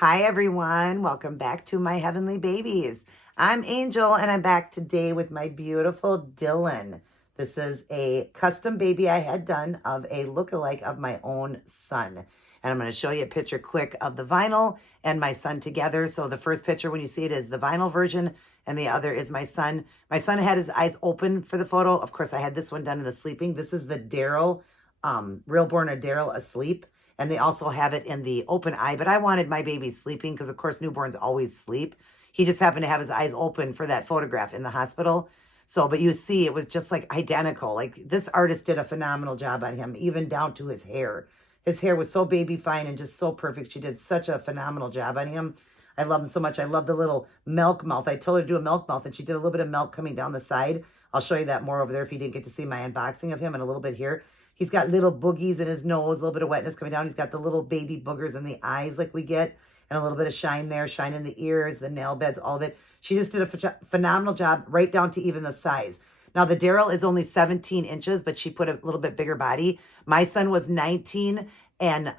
Hi, everyone. Welcome back to my heavenly babies. I'm Angel, and I'm back today with my beautiful Dylan. This is a custom baby I had done of a lookalike of my own son. And I'm going to show you a picture quick of the vinyl and my son together. So the first picture, when you see it, is the vinyl version, and the other is my son. My son had his eyes open for the photo. Of course, I had this one done in the sleeping. This is the Daryl, Reborn or Daryl asleep. And they also have it in the open eye. But I wanted my baby sleeping because, of course, newborns always sleep. He just happened to have his eyes open for that photograph in the hospital. So, but you see, it was just like identical. Like this artist did a phenomenal job on him, even down to his hair. His hair was so baby fine and just so perfect. She did such a phenomenal job on him. I love him so much. I love the little milk mouth. I told her to do a milk mouth, and she did a little bit of milk coming down the side. I'll show you that more over there if you didn't get to see my unboxing of him, and a little bit here. He's got little boogies in his nose, a little bit of wetness coming down. He's got the little baby boogers in the eyes like we get, and a little bit of shine there, shine in the ears, the nail beds, all of it. She just did a phenomenal job, right down to even the size. Now, the Daryl is only 17 inches, but she put a little bit bigger body. My son was 19 and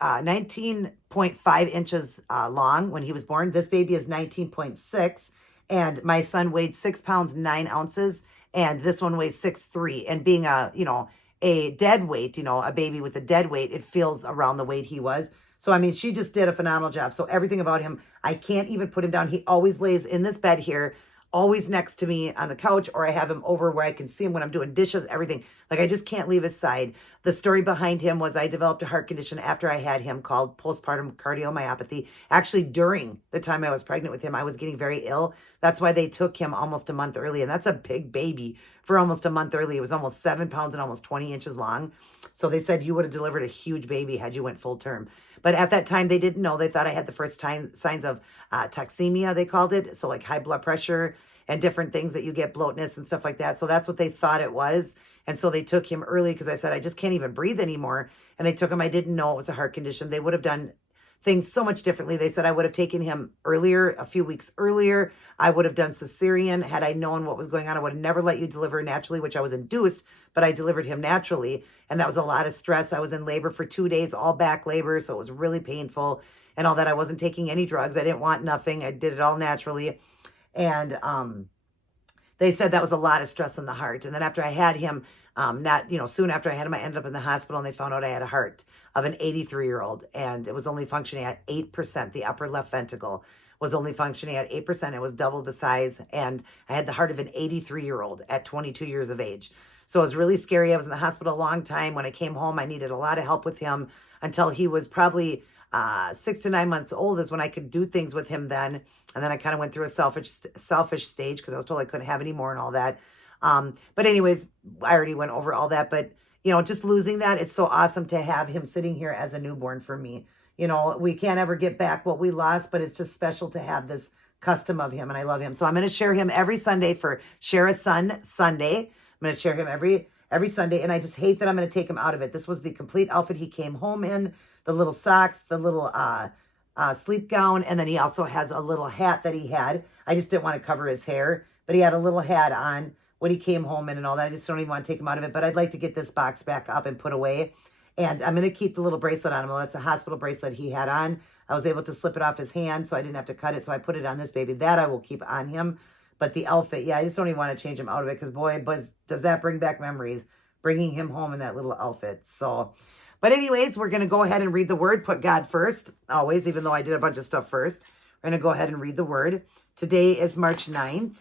19.5 inches long when he was born. This baby is 19.6, and my son weighed 6 pounds, 9 ounces. And this one weighs 6'3", and being a dead weight, a baby with a dead weight, it feels around the weight he was. So, I mean, she just did a phenomenal job. So everything about him, I can't even put him down. He always lays in this bed here, always next to me on the couch, or I have him over where I can see him when I'm doing dishes, everything. Like, I just can't leave his side. The story behind him was I developed a heart condition after I had him called postpartum cardiomyopathy. Actually, during the time I was pregnant with him, I was getting very ill. That's why they took him almost a month early. And that's a big baby for almost a month early. It was almost 7 pounds and almost 20 inches long. So they said you would have delivered a huge baby had you went full term. But at that time, they didn't know. They thought I had the first signs of toxemia, they called it. So like high blood pressure and different things that you get, bloatness and stuff like that. So that's what they thought it was. And so they took him early because I said, I just can't even breathe anymore. And they took him. I didn't know it was a heart condition. They would have done things so much differently. They said I would have taken him earlier, a few weeks earlier. I would have done cesarean. Had I known what was going on, I would have never let you deliver naturally, which I was induced, but I delivered him naturally. And that was a lot of stress. I was in labor for 2 days, all back labor. So it was really painful and all that. I wasn't taking any drugs. I didn't want nothing. I did it all naturally. And they said that was a lot of stress on the heart. And then after I had him, soon after I had him, I ended up in the hospital, and they found out I had a heart of an 83-year-old, and it was only functioning at 8%. The upper left ventricle was only functioning at 8%. It was double the size, and I had the heart of an 83-year-old at 22 years of age. So it was really scary. I was in the hospital a long time. When I came home, I needed a lot of help with him until he was probably 6 to 9 months old is when I could do things with him then. And then I kind of went through a selfish stage because I was told I couldn't have any more and all that. But anyways, I already went over all that, but just losing that, it's so awesome to have him sitting here as a newborn for me. We can't ever get back what we lost, but it's just special to have this custom of him, and I love him. So I'm going to share him every Sunday for Share a Son Sunday. I'm going to share him every Sunday, and I just hate that I'm going to take him out of it. This was the complete outfit he came home in, the little socks, the little sleep gown, and then he also has a little hat that he had. I just didn't want to cover his hair, but he had a little hat on when he came home in and all that. I just don't even want to take him out of it, but I'd like to get this box back up and put away. And I'm going to keep the little bracelet on him. Well, that's a hospital bracelet he had on. I was able to slip it off his hand, so I didn't have to cut it. So I put it on this baby. That I will keep on him. But the outfit, yeah, I just don't even want to change him out of it because, boy, does that bring back memories, bringing him home in that little outfit. So, but anyways, we're going to go ahead and read the word. Put God first, always, even though I did a bunch of stuff first. We're going to go ahead and read the word. Today is March 9th,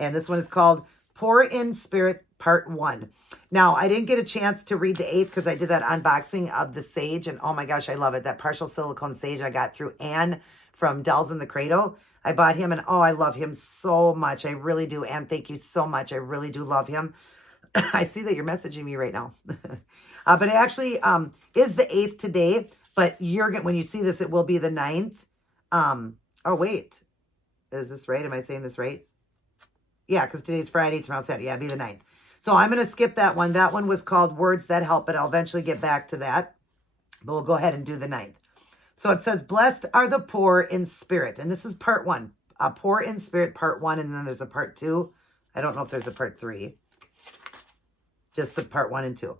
and this one is called Pour in Spirit, Part 1. Now, I didn't get a chance to read the 8th because I did that unboxing of the sage, and oh my gosh, I love it. That partial silicone sage I got through Anne from Dolls in the Cradle. I bought him, and oh, I love him so much. I really do. Anne, thank you so much. I really do love him. I see that you're messaging me right now. But it actually is the 8th today, but when you see this, it will be the 9th. Oh, wait. Is this right? Am I saying this right? Yeah, because today's Friday, tomorrow's Saturday. Yeah, it'll be the 9th. So I'm going to skip that one. That one was called Words That Help, but I'll eventually get back to that. But we'll go ahead and do the 9th. So it says, blessed are the poor in spirit. And this is part 1. Poor in spirit, part 1. And then there's a part 2. I don't know if there's a part 3. Just the part 1 and 2.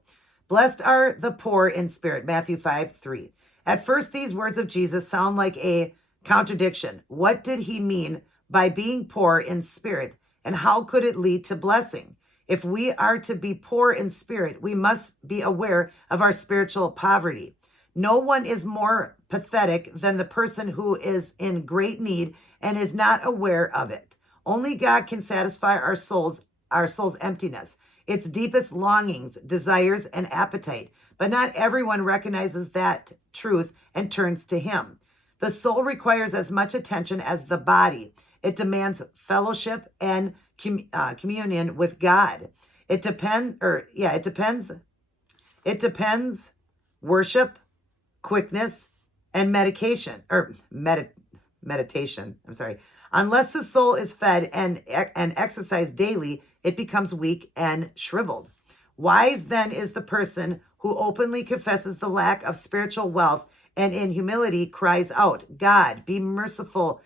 Blessed are the poor in spirit, Matthew 5:3. At first, these words of Jesus sound like a contradiction. What did he mean by being poor in spirit, and how could it lead to blessing? If we are to be poor in spirit, we must be aware of our spiritual poverty. No one is more pathetic than the person who is in great need and is not aware of it. Only God can satisfy our soul's emptiness, its deepest longings, desires, and appetite. But not everyone recognizes that truth and turns to him. The soul requires as much attention as the body. It demands fellowship and communion with God. It depends worship, quickness, and meditation. I'm sorry. Unless the soul is fed and exercised daily, it becomes weak and shriveled. Wise then is the person who openly confesses the lack of spiritual wealth and in humility cries out, God, be merciful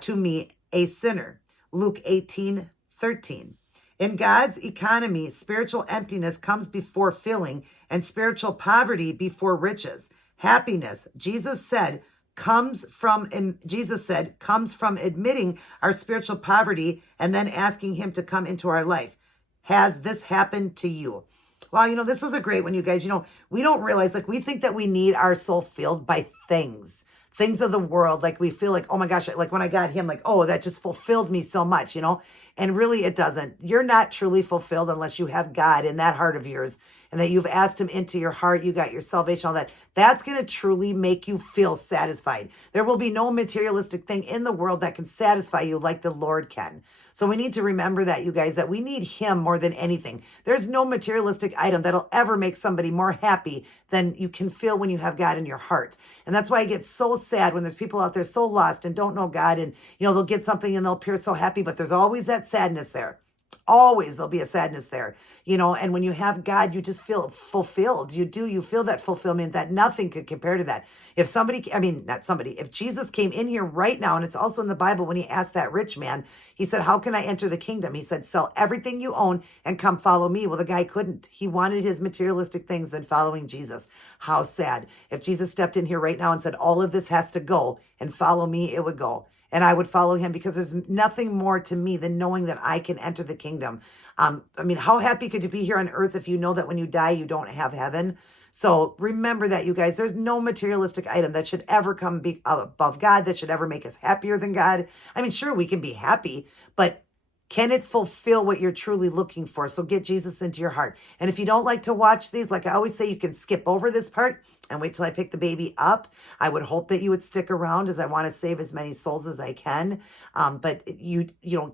to me, a sinner. Luke 18:13. In God's economy, spiritual emptiness comes before filling and spiritual poverty before riches. Happiness, Jesus said, comes from admitting our spiritual poverty and then asking him to come into our life. Has this happened to you? Well, this was a great one, you guys. We don't realize, we think that we need our soul filled by things of the world. We feel like, oh my gosh, when I got him, oh, that just fulfilled me so much, and really it doesn't. You're not truly fulfilled unless you have God in that heart of yours and that you've asked him into your heart. You got your salvation, all that. That's going to truly make you feel satisfied. There will be no materialistic thing in the world that can satisfy you like the Lord can. So we need to remember that, you guys, that we need him more than anything. There's no materialistic item that'll ever make somebody more happy than you can feel when you have God in your heart. And that's why I get so sad when there's people out there so lost and don't know God, and they'll get something and they'll appear so happy, but there's always that sadness there. Always there'll be a sadness there, and when you have God, you just feel fulfilled. You feel that fulfillment that nothing could compare to that. If Jesus came in here right now, and it's also in the Bible when he asked that rich man, he said, how can I enter the kingdom? He said, sell everything you own and come follow me. Well, the guy couldn't. He wanted his materialistic things than following Jesus. How sad. If Jesus stepped in here right now and said, all of this has to go and follow me, it would go. And I would follow him because there's nothing more to me than knowing that I can enter the kingdom. How happy could you be here on earth if you know that when you die, you don't have heaven? So remember that, you guys. There's no materialistic item that should ever come above God, that should ever make us happier than God. Sure, we can be happy, but can it fulfill what you're truly looking for? So get Jesus into your heart. And if you don't like to watch these, like I always say, you can skip over this part and wait till I pick the baby up. I would hope that you would stick around, as I want to save as many souls as I can. But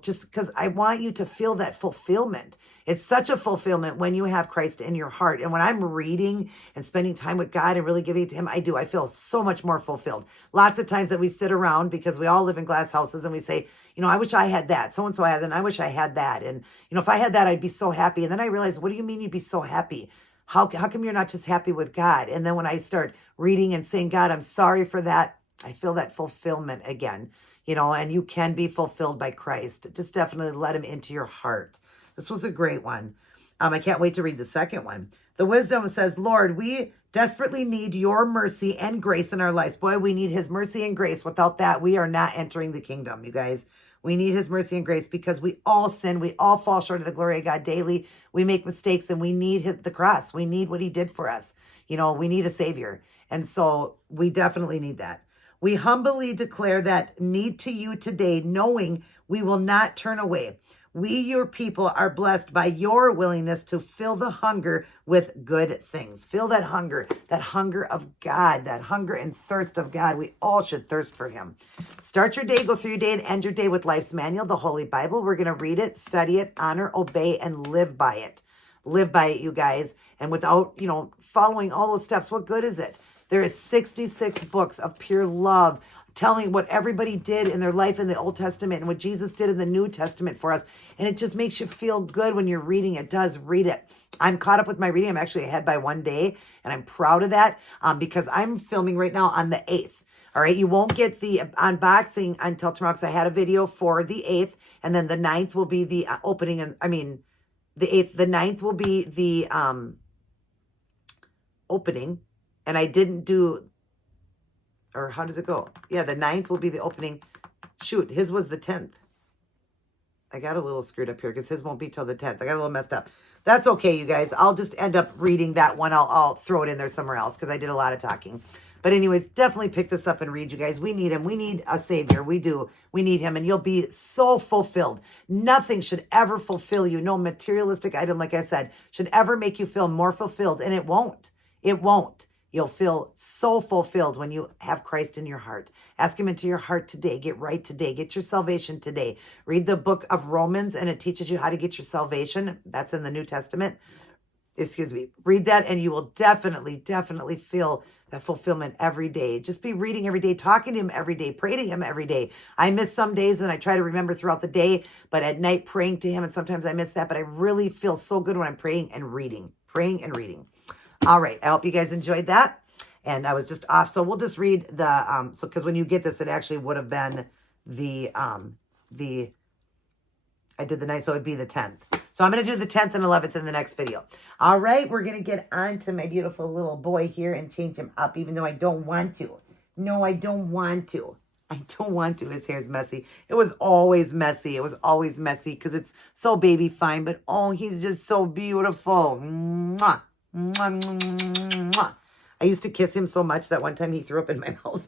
just because I want you to feel that fulfillment. It's such a fulfillment when you have Christ in your heart. And when I'm reading and spending time with God and really giving it to him, I feel so much more fulfilled. Lots of times that we sit around, because we all live in glass houses, and we say, I wish I had that. So-and-so had that, and I wish I had that. And, if I had that, I'd be so happy. And then I realized, what do you mean you'd be so happy? How come you're not just happy with God? And then when I start reading and saying, God, I'm sorry for that, I feel that fulfillment again, and you can be fulfilled by Christ. Just definitely let him into your heart. This was a great one. I can't wait to read the second one. The wisdom says, Lord, we desperately need your mercy and grace in our lives. Boy, we need his mercy and grace. Without that, we are not entering the kingdom, you guys. We need his mercy and grace because we all sin. We all fall short of the glory of God daily. We make mistakes, and we need the cross. We need what he did for us. We need a savior. And so we definitely need that. We humbly declare that need to you today, knowing we will not turn away. We, your people, are blessed by your willingness to fill the hunger with good things. Fill that hunger of God, that hunger and thirst of God. We all should thirst for him. Start your day, go through your day, and end your day with Life's Manual, the Holy Bible. We're going to read it, study it, honor, obey, and live by it. Live by it, you guys. And without, following all those steps, what good is it? There is 66 books of pure love, telling what everybody did in their life in the Old Testament and what Jesus did in the New Testament for us. And it just makes you feel good when you're reading. It does. Read it. I'm caught up with my reading. I'm actually ahead by one day, and I'm proud of that because I'm filming right now on the 8th. All right. You won't get the unboxing until tomorrow because I had a video for the 8th, and then the 9th will be the opening. And the 8th, the 9th will be the opening. And I didn't do or how does it go? Yeah, the 9th will be the opening. Shoot, his was the 10th. I got a little screwed up here because his won't be till the 10th. I got a little messed up. That's okay, you guys. I'll just end up reading that one. I'll throw it in there somewhere else because I did a lot of talking. But anyways, definitely pick this up and read, you guys. We need him. We need a savior. We do. We need him, and you'll be so fulfilled. Nothing should ever fulfill you. No materialistic item, like I said, should ever make you feel more fulfilled, and it won't. It won't. You'll feel so fulfilled when you have Christ in your heart. Ask him into your heart today. Get right today. Get your salvation today. Read the book of Romans, and it teaches you how to get your salvation. That's in the New Testament. Excuse me. Read that, and you will definitely feel that fulfillment every day. Just be reading every day, talking to him every day, pray to him every day. I miss some days, and I try to remember throughout the day, but at night praying to him, and sometimes I miss that, but I really feel so good when I'm praying and reading. All right. I hope you guys enjoyed that. And I was just off. So we'll just read the, because when you get this, it actually would have been I did the 9th, so it'd be the 10th. So I'm going to do the 10th and 11th in the next video. All right. We're going to get on to my beautiful little boy here and change him up, even though I don't want to. No, I don't want to. I don't want to. His hair's messy. It was always messy. It was always messy because it's so baby fine. But, oh, he's just so beautiful. Mwah. I used to kiss him so much that one time he threw up in my mouth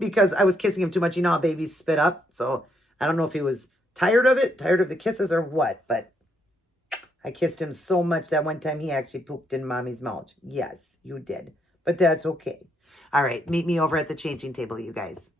because I was kissing him too much. You know how babies spit up? So I don't know if he was tired of it, tired of the kisses or what, but I kissed him so much that one time he actually pooped in mommy's mouth. Yes, you did. But that's okay. All right, meet me over at the changing table, you guys.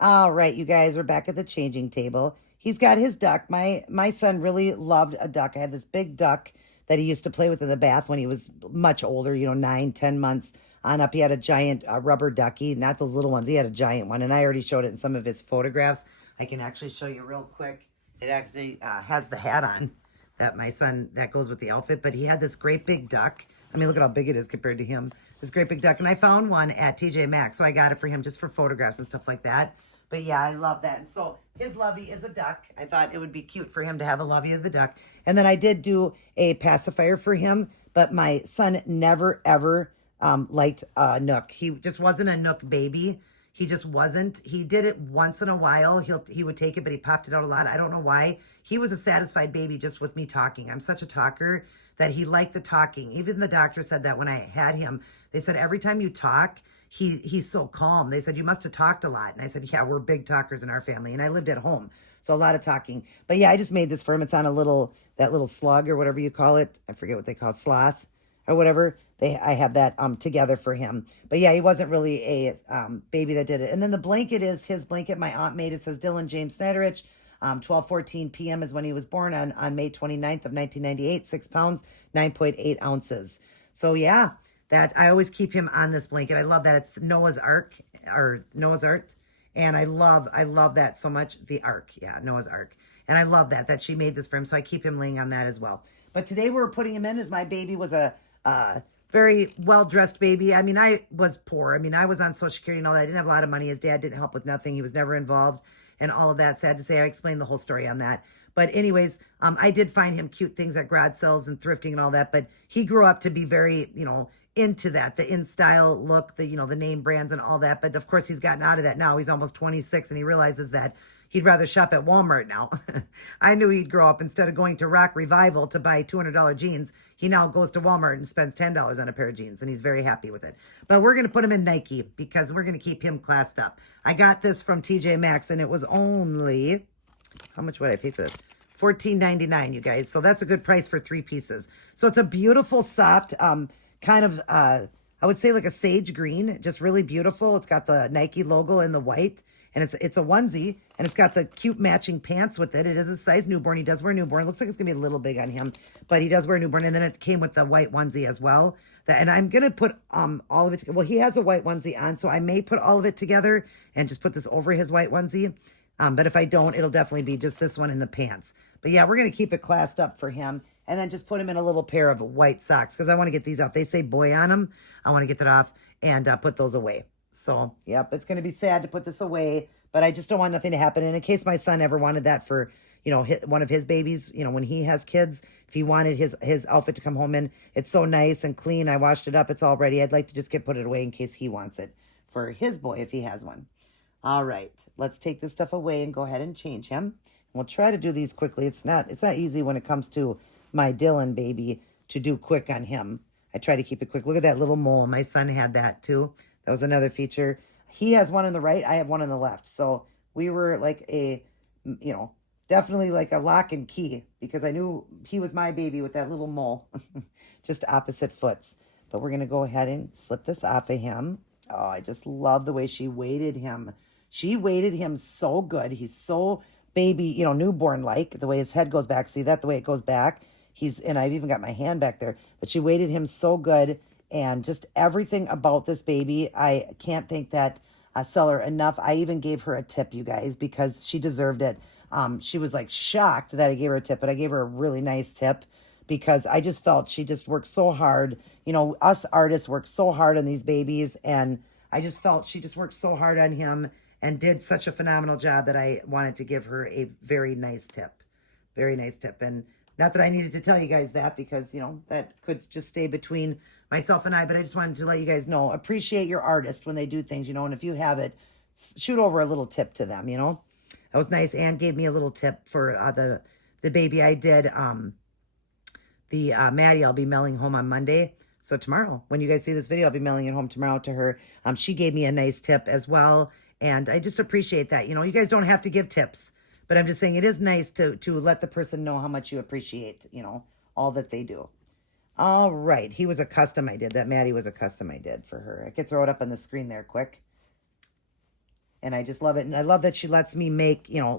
All right, you guys, we're back at the changing table. He's got his duck. My son really loved a duck. I had this big duck that he used to play with in the bath when he was much older, 9, 10 months on up. He had a giant rubber ducky, not those little ones. He had a giant one, and I already showed it in some of his photographs. I can actually show you real quick. It actually has the hat on that my son, that goes with the outfit, but he had this great big duck. I mean, look at how big it is compared to him. This great big duck, and I found one at TJ Maxx, so I got it for him just for photographs and stuff like that. But yeah, I love that. And so his lovey is a duck. I thought it would be cute for him to have a lovey of the duck. And then I did do a pacifier for him, but my son never, ever liked a Nook. He just wasn't a Nook baby. He just wasn't. He did it once in a while. He would take it, but he popped it out a lot. I don't know why. He was a satisfied baby just with me talking. I'm such a talker that he liked the talking. Even the doctor said that when I had him. They said, every time you talk, he's so calm. They said, you must have talked a lot. And I said, yeah, we're big talkers in our family. And I lived at home, so a lot of talking. But yeah, I just made this for him. It's on that little slug or whatever you call it. I forget what they call it, sloth or whatever. I have that together for him. But yeah, he wasn't really a baby that did it. And then the blanket is his blanket my aunt made. It says Dylan James Snyderich. 12:14 p.m. is when he was born on May 29th of 1998. 6 pounds, 9.8 ounces. So yeah, that I always keep him on this blanket. I love that. It's Noah's Ark. And I love that so much. The Ark. Yeah, Noah's Ark. And I love that she made this for him. So I keep him laying on that as well. But today we're putting him in as my baby was a very well-dressed baby. I mean, I was poor. I mean, I was on Social Security and all that. I didn't have a lot of money. His dad didn't help with nothing. He was never involved and all of that. Sad to say, I explained the whole story on that. But anyways, I did find him cute things at garage sales and thrifting and all that. But he grew up to be very, into that, the in-style look, the name brands and all that. But of course, he's gotten out of that now. He's almost 26 and he realizes that he'd rather shop at Walmart now. I knew he'd grow up. Instead of going to Rock Revival to buy $200 jeans, he now goes to Walmart and spends $10 on a pair of jeans, and he's very happy with it. But we're going to put him in Nike because we're going to keep him classed up. I got this from TJ Maxx, and it was only, how much would I pay for this? $14.99, you guys. So that's a good price for 3 pieces. So it's a beautiful, soft, kind of, I would say like a sage green, just really beautiful. It's got the Nike logo in the white. And it's a onesie, and it's got the cute matching pants with it. It is a size newborn. He does wear newborn. It looks like it's going to be a little big on him, but he does wear newborn. And then it came with the white onesie as well. And I'm going to put all of it together. Well, he has a white onesie on, so I may put all of it together and just put this over his white onesie. But if I don't, it'll definitely be just this one in the pants. But yeah, we're going to keep it classed up for him. And then just put him in a little pair of white socks because I want to get these off. They say boy on them. I want to get that off and put those away. So, yep, it's going to be sad to put this away, but I just don't want nothing to happen. And in case my son ever wanted that for, one of his babies, when he has kids, if he wanted his outfit to come home in, it's so nice and clean. I washed it up. It's all ready. I'd like to just put it away in case he wants it for his boy if he has one. All right, let's take this stuff away and go ahead and change him. We'll try to do these quickly. It's not easy when it comes to my Dylan baby to do quick on him. I try to keep it quick. Look at that little mole. My son had that too. That was another feature. He has one on the right. I have one on the left. So we were like a, definitely like a lock and key because I knew he was my baby with that little mole. Just opposite foots. But we're going to go ahead and slip this off of him. Oh, I just love the way she weighted him. She weighted him so good. He's so baby, newborn-like, the way his head goes back. See that, the way it goes back? And I've even got my hand back there. But she weighted him so good. And just everything about this baby, I can't thank that seller enough. I even gave her a tip, you guys, because she deserved it. She was like shocked that I gave her a tip, but I gave her a really nice tip because I just felt she just worked so hard. Us artists work so hard on these babies, and I just felt she just worked so hard on him and did such a phenomenal job that I wanted to give her a very nice tip. Very nice tip. And not that I needed to tell you guys that because, that could just stay between myself and I, but I just wanted to let you guys know, appreciate your artist when they do things, and if you have it, shoot over a little tip to them, That was nice. Anne gave me a little tip for the baby I did. Maddie, I'll be mailing home on Monday. So tomorrow, when you guys see this video, I'll be mailing it home tomorrow to her. She gave me a nice tip as well. And I just appreciate that. You guys don't have to give tips, but I'm just saying it is nice to let the person know how much you appreciate, all that they do. All right. He was a custom I did. That Maddie was a custom I did for her. I could throw it up on the screen there quick. And I just love it. And I love that she lets me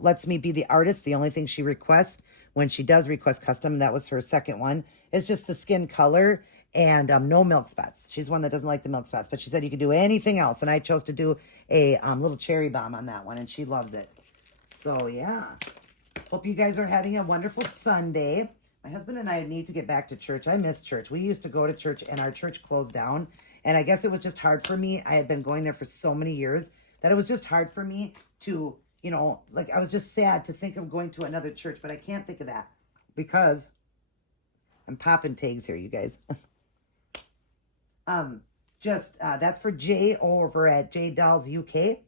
lets me be the artist. The only thing she requests when she does request custom, that was her second one, is just the skin color and no milk spots. She's one that doesn't like the milk spots, but she said you could do anything else. And I chose to do a little cherry bomb on that one, and she loves it. So, yeah. Hope you guys are having a wonderful Sunday. My husband and I need to get back to church. I miss church. We used to go to church, and our church closed down. And I guess it was just hard for me. I had been going there for so many years that it was just hard for me to, I was just sad to think of going to another church, but I can't think of that because I'm popping tags here, you guys. That's for Jay over at J Dolls UK,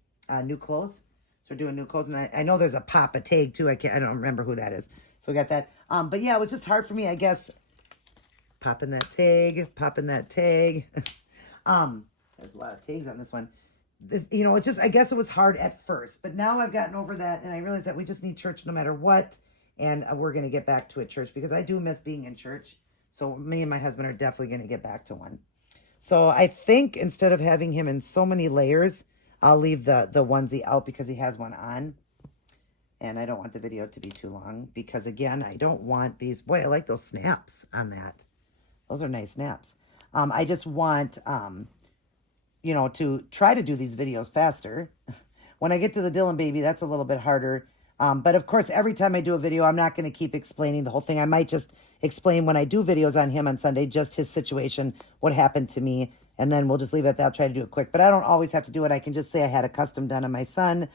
new clothes. So we're doing new clothes, and I know there's a Papa tag too. I don't remember who that is. So we got that. But yeah, it was just hard for me, I guess. Popping that tag. There's a lot of tags on this one. I guess it was hard at first, but now I've gotten over that, and I realize that we just need church no matter what, and we're going to get back to a church because I do miss being in church. So me and my husband are definitely going to get back to one. So I think instead of having him in so many layers, I'll leave the onesie out because he has one on. And I don't want the video to be too long because, again, I don't want these. Boy, I like those snaps on that. Those are nice snaps. I just want, to try to do these videos faster. When I get to the Dylan baby, that's a little bit harder. But, of course, every time I do a video, I'm not going to keep explaining the whole thing. I might just explain when I do videos on him on Sunday, just his situation, what happened to me, and then we'll just leave it at that. I'll try to do it quick. But I don't always have to do it. I can just say I had a custom done on my son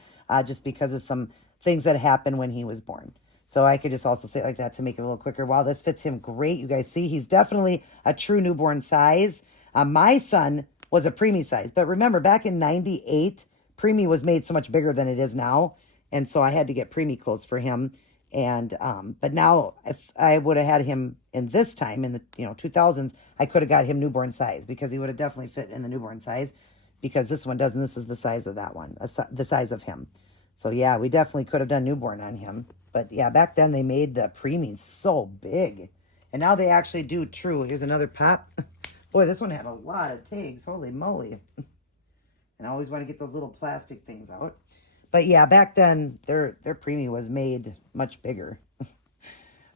just because of some things that happened when he was born. So I could just also say it like that to make it a little quicker. Wow, this fits him great. You guys see, he's definitely a true newborn size. My son was a preemie size. But remember, back in 98, preemie was made so much bigger than it is now. And so I had to get preemie clothes for him. And but now, if I would have had him in this time, in the 2000s, I could have got him newborn size because he would have definitely fit in the newborn size because this one doesn't. This is the size of that one, the size of him. So, yeah, we definitely could have done newborn on him. But, yeah, back then they made the preemies so big. And now they actually do true. Here's another pop. Boy, this one had a lot of tags. Holy moly. And I always want to get those little plastic things out. But, yeah, back then their preemie was made much bigger.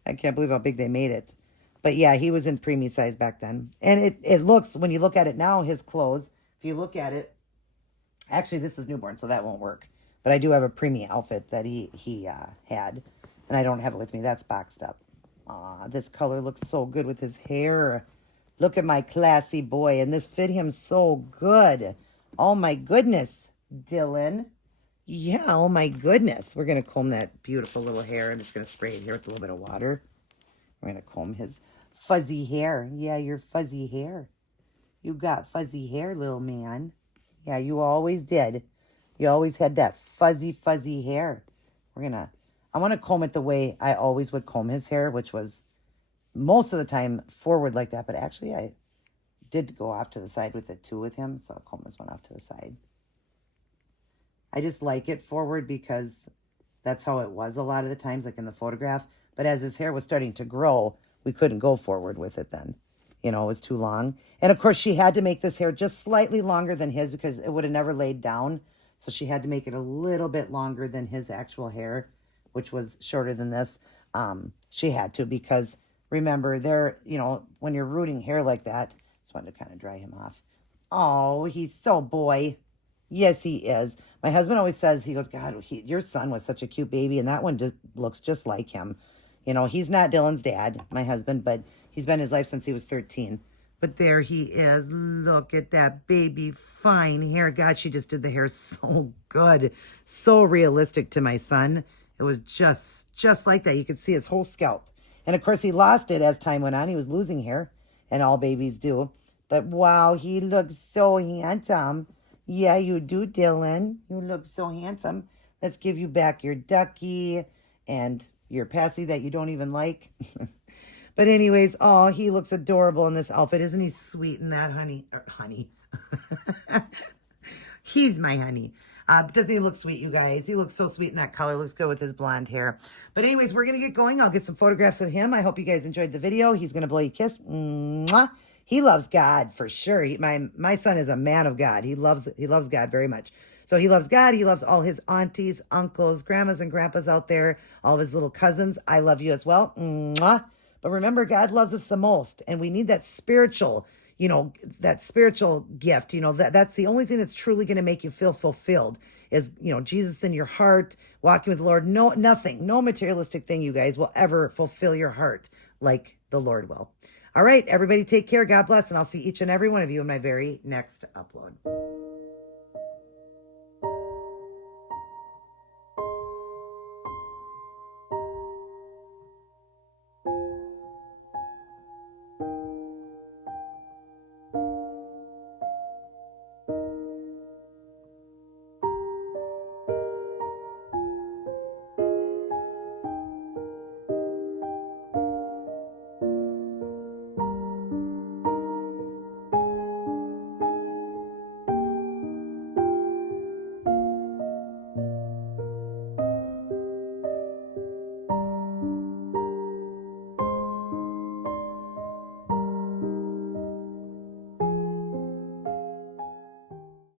I can't believe how big they made it. But, yeah, he was in preemie size back then. And it looks, when you look at it now, his clothes, if you look at it, actually this is newborn, so that won't work. But I do have a preemie outfit that he had, and I don't have it with me. That's boxed up. Aw, this color looks so good with his hair. Look at my classy boy, and this fit him so good. Oh, my goodness, Dylan. Yeah, oh, my goodness. We're going to comb that beautiful little hair. I'm just going to spray it here with a little bit of water. We're going to comb his fuzzy hair. Yeah, your fuzzy hair. You got fuzzy hair, little man. Yeah, you always did. You always had that fuzzy, fuzzy hair. I want to comb it the way I always would comb his hair, which was most of the time forward like that. But actually, I did go off to the side with it too with him. So I'll comb this one off to the side. I just like it forward because that's how it was a lot of the times, like in the photograph. But as his hair was starting to grow, we couldn't go forward with it then. You know, it was too long. And of course, she had to make this hair just slightly longer than his because it would have never laid down. So she had to make it a little bit longer than his actual hair, which was shorter than this. She had to because remember, when you're rooting hair like that, just wanted to kind of dry him off. Oh, he's so boy. Yes, he is. My husband always says, he goes, God, your son was such a cute baby, and that one just looks just like him. You know, he's not Dylan's dad, my husband, but he's been his life since he was 13. But there he is. Look at that baby, fine hair. God, she just did the hair so good. So realistic to my son. It was just like that. You could see his whole scalp. And, of course, he lost it as time went on. He was losing hair, and all babies do. But, wow, he looks so handsome. Yeah, you do, Dylan. You look so handsome. Let's give you back your ducky and your passy that you don't even like. But anyways, oh, he looks adorable in this outfit. Isn't he sweet in that, honey? Honey. He's my honey. Doesn't he look sweet, you guys? He looks so sweet in that color. Looks good with his blonde hair. But anyways, we're going to get going. I'll get some photographs of him. I hope you guys enjoyed the video. He's going to blow you a kiss. Mwah. He loves God for sure. My son is a man of God. He loves God very much. So he loves God. He loves all his aunties, uncles, grandmas, and grandpas out there. All of his little cousins. I love you as well. Mwah. But remember, God loves us the most. And we need that spiritual, that spiritual gift. That's the only thing that's truly going to make you feel fulfilled is, Jesus in your heart, walking with the Lord. No materialistic thing, you guys, will ever fulfill your heart like the Lord will. All right, everybody take care. God bless. And I'll see each and every one of you in my very next upload.